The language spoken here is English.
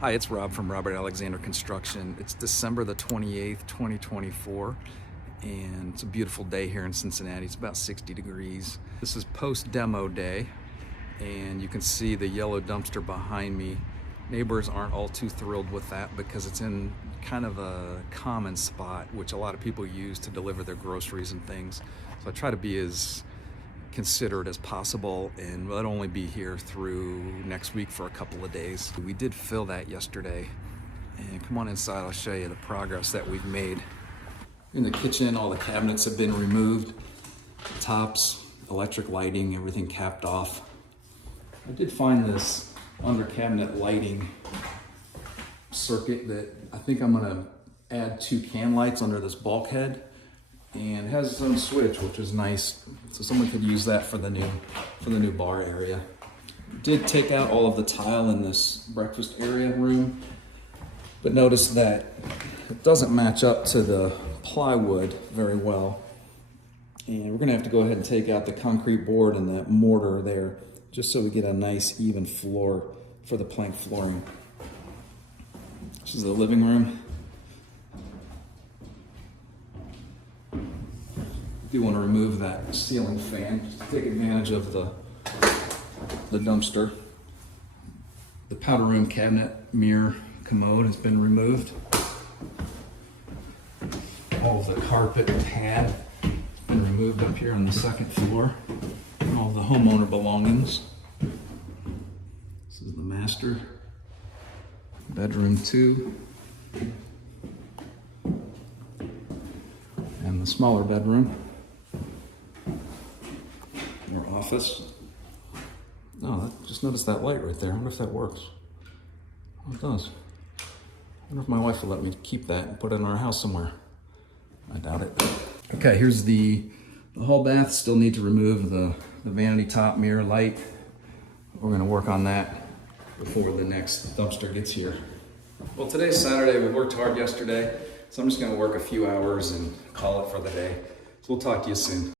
Hi, it's Rob from Robert Alexander Construction. It's December the 28th, 2024, and it's a beautiful day here in Cincinnati. It's about 60 degrees. This is post-demo day, and you can see the yellow dumpster behind me. Neighbors aren't all too thrilled with that because it's in kind of a common spot, which a lot of people use to deliver their groceries and things. So I try to be as considerate as possible, and we'll only be here through next week for a couple of days. We did fill that yesterday, and come on inside, I'll show you the progress that we've made. In the kitchen, all the cabinets have been removed, the tops, electric lighting, everything capped off. I did find this under cabinet lighting circuit that I think I'm gonna add 2 can lights under this bulkhead, and it has its own switch, which is nice. So someone could use that for the new bar area. Did take out all of the tile in this breakfast area room, but notice that it doesn't match up to the plywood very well. And we're gonna have to go ahead and take out the concrete board and that mortar there, just so we get a nice even floor for the plank flooring. This is the living room. I do want to remove that ceiling fan just to take advantage of the dumpster. The powder room cabinet mirror commode has been removed. All of the carpet and pad has been removed up here on the second floor. All the homeowner belongings. This is the master bedroom 2. And the smaller bedroom. Our office. Oh, just noticed that light right there. I wonder if that works. Oh, it does. I wonder if my wife will let me keep that and put it in our house somewhere. I doubt it. Okay, here's the hall bath. Still need to remove the vanity top mirror light. We're gonna work on that before the next dumpster gets here. Well, today's Saturday. We worked hard yesterday, so I'm just gonna work a few hours and call it for the day. So we'll talk to you soon.